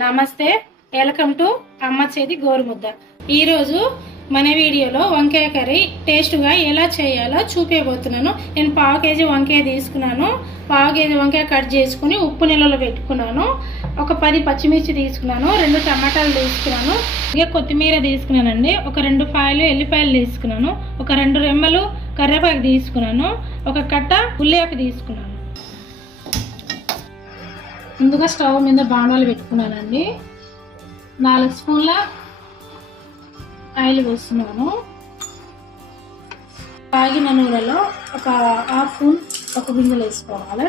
నమస్తే. Welcome to అమ్మ చేతి గోరుముద్ద. ఈరోజు మన వీడియోలో వంకాయ కర్రీ టేస్ట్గా ఎలా చేయాలో చూపించబోతున్నాను నేను పావు కేజీ వంకాయ తీసుకున్నాను. పావు కేజీ వంకాయ కట్ చేసుకుని ఉప్పు నీళ్ళలో పెట్టుకున్నాను. ఒక పది పచ్చిమిర్చి తీసుకున్నాను. రెండు టమాటాలు తీసుకున్నాను. ఇక కొత్తిమీర తీసుకున్నానండి. ఒక రెండు పాయలు ఎల్లిపాయలు తీసుకున్నాను. ఒక రెండు రెమ్మలు కరివేపాకు తీసుకున్నాను. ఒక కట్ట ఉల్లిపాకు తీసుకున్నాను. ముందుగా స్టవ్ మీద బాణాలు పెట్టుకున్నానండి. నాలుగు స్పూన్ల ఆయిల్ పోస్తున్నాను. కాగిన నూనెలో ఒక హాఫ్ స్పూన్ ఒక బిందెలు వేసుకోవాలి.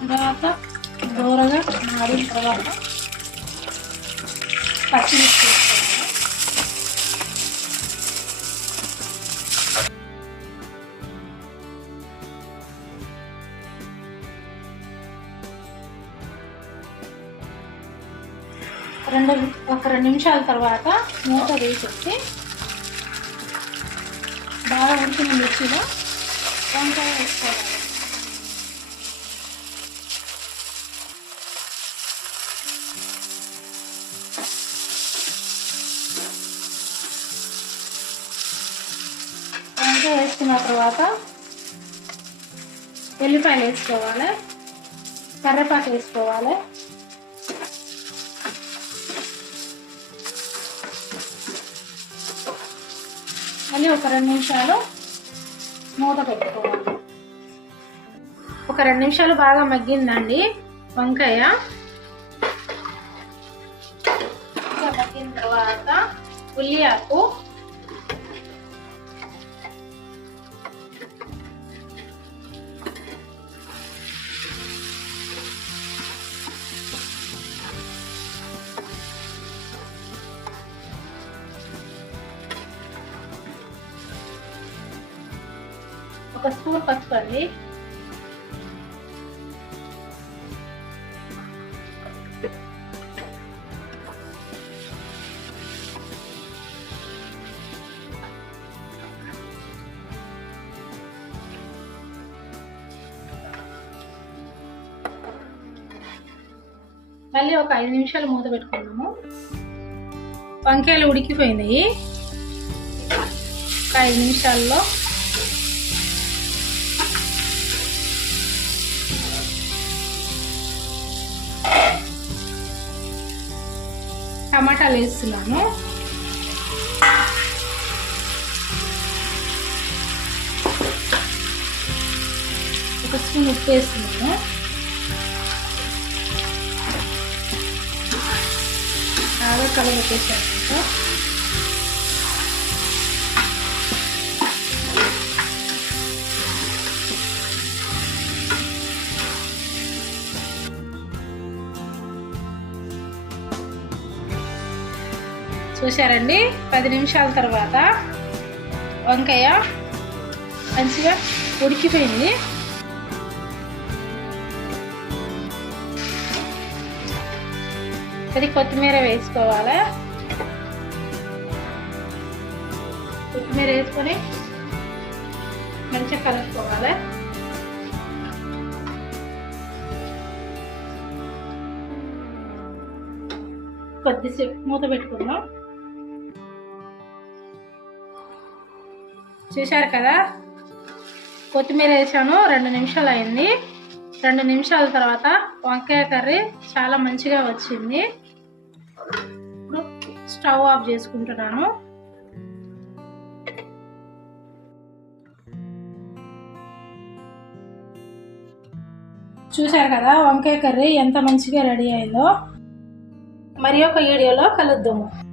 తర్వాత దూరగా మాడిన తర్వాత పచ్చిమిర్చి రెండు ఒక రెండు నిమిషాల తర్వాత మూత వేసేసి బాగా ఉడికిన మిర్చిలో వంకాయ వేసుకోవాలి. వంకాయ వేసుకున్న తర్వాత ఎల్లిపాయలు వేసుకోవాలి కర్రేపాకు వేసుకోవాలి. మళ్ళీ ఒక రెండు నిమిషాలు మూత పెట్టుకోవాలి. ఒక రెండు నిమిషాలు బాగా మగ్గిందండి వంకాయ. మగ్గిన తర్వాత ఉల్లి ఆకు ఒక స్పూన్ పసుపు అండి. మళ్ళీ ఒక ఐదు నిమిషాలు మూత పెట్టుకున్నాము. వంకాయలు ఉడికిపోయినాయి. ఒక ఐదు నిమిషాల్లో టమాటాలు వేస్తున్నాను. ఒక స్పూన్ ఉప్పు వేస్తున్నాను. బాగా కలగొట్టేసాను చూశారండి. పది నిమిషాల తర్వాత వంకాయ మంచిగా ఉడికిపోయింది. అది కొత్తిమీర వేసుకోవాలి. కొత్తిమీర వేసుకొని మంచిగా కలుపుకోవాలి. కొద్దిసేపు మూత పెట్టుకుందాం. చూశారు కదా? కొత్తిమీర వేసాను రెండు నిమిషాలు అయింది. రెండు నిమిషాల తర్వాత వంకాయ కర్రీ చాలా మంచిగా వచ్చింది. ఇప్పుడు స్టవ్ ఆఫ్ చేసుకుంటున్నాను. చూశారు కదా వంకాయ కర్రీ ఎంత మంచిగా రెడీ అయిందో? మరి ఒక వీడియోలో కలుద్దాము.